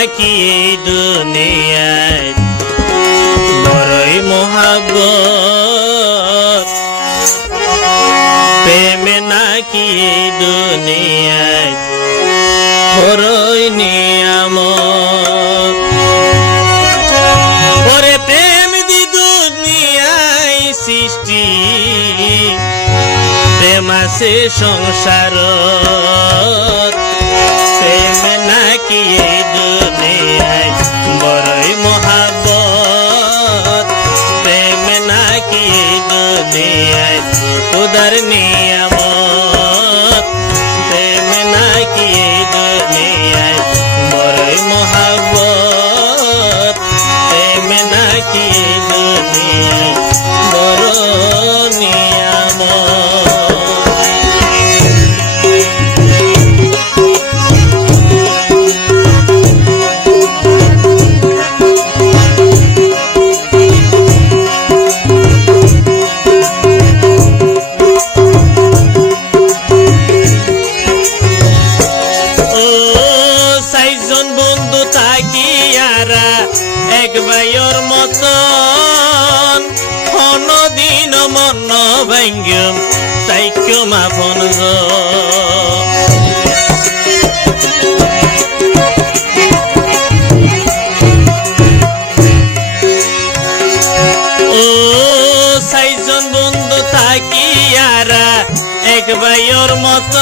নাকি এই দুনিয়ায় বড়ই মোহাব্বত প্রেমে নাকি এই দুনিয়ায় বড়ই নিয়ামত ওরে প্রেম দি দুনিয়ায় সৃষ্টি প্রেম আছে সংসারত প্রেমে নাকি এই দুনিয়ায় বড়ই মোহাব্বত প্রেমে নাকি এই দুনিয়ায় খোদার নিয়ামত প্রেমে নাকি এই দুনিয়ায় বড়ই মোহাব্বত প্রেমে নাকি এই দুনিয়ায় বড় নিয়ামত এক ভাইয়ের মতন কোনদিন মন ভাঙ্গম তাইক্য মাফন ও সাইজন বন্ধু থাকি আরা এক ভাইয়ের মতন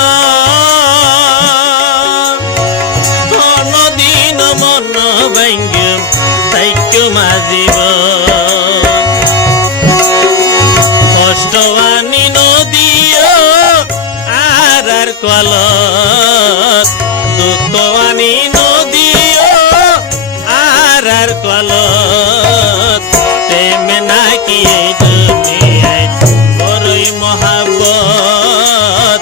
কোনদিন মন ভাঙ্গম মাজিব কষ্টবানি নদীও আর কলত দুঃখবানি নদীও আর কলত প্রেমে নাকি এই দুনিয়ায় বড়ই মহাব্বত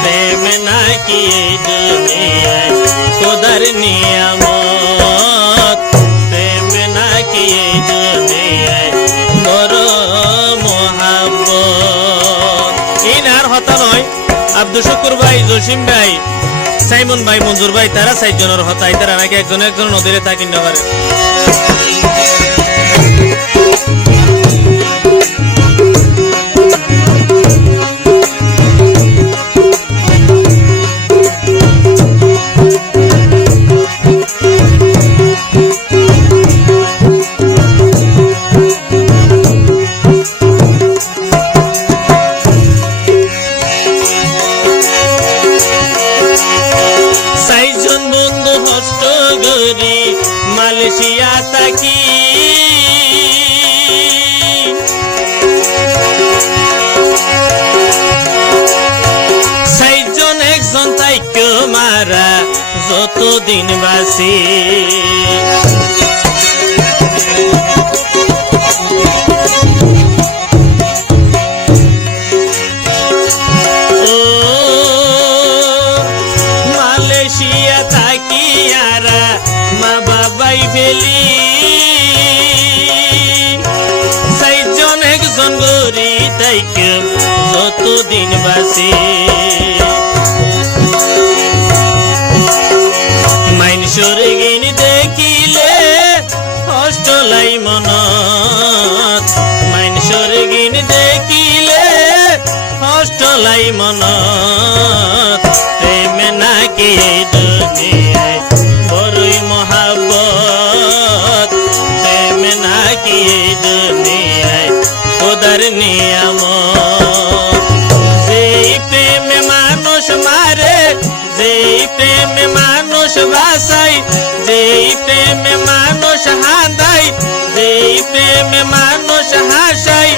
প্রেমে নাকি এই দুনিয়ায় খোদার নিয়ামত এই দুনিয়ায় বড় মোহাব্বত ইনার হতা নয় আব্দুল শুকুর ভাই জসিম ভাই সাইমন ভাই মঞ্জুর ভাই তারা 4 জনের হতা তারা নাকি একজন নদীরে থাকি না পারে মালয়েশিয়া তাকি সাইজন একজন তাইক্য মারা যতদিন বাসি ও মালয়েশিয়া তাকি আরা মা বাবাই ফেলি সাইজন একজন গরি তাইক যতদিন বাসি মাইনসর গিন দেখিলে অষ্টলাই মনত মাইনসর গিন দেখিলে অষ্টলাই মনত প্রেমে নাকি দুনিয়ায় বড়ই মহাব্বত প্রেমে নাকি এই দুনিয়ায় খোদার নিয়ামত যেই প্রেমে মানুষ মারে যেই প্রেমে মানুষ বাসাই যেই প্রেমে মানুষ হাঁদাই যেই প্রেমে মানুষ হাসাই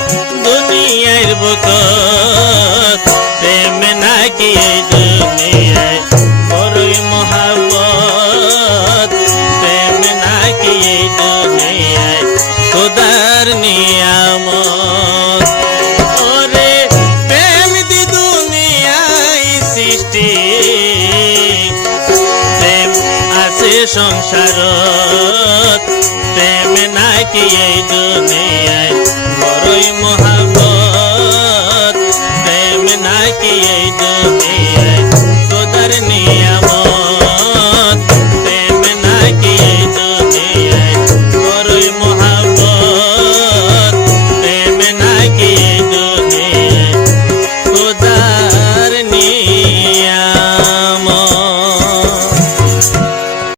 দুনিয়ার বুকত প্রেমে নাকি এই দুনিয়ায় বড়ই মহাব্বত প্রেমে নাকি এই দুনিয়ায় খোদার নিয়ামত ওরে প্রেম দি দুনিয়ায় সৃষ্টি প্রেম আছে সংসারত প্রেমে নাকি এই দুনিয়ায়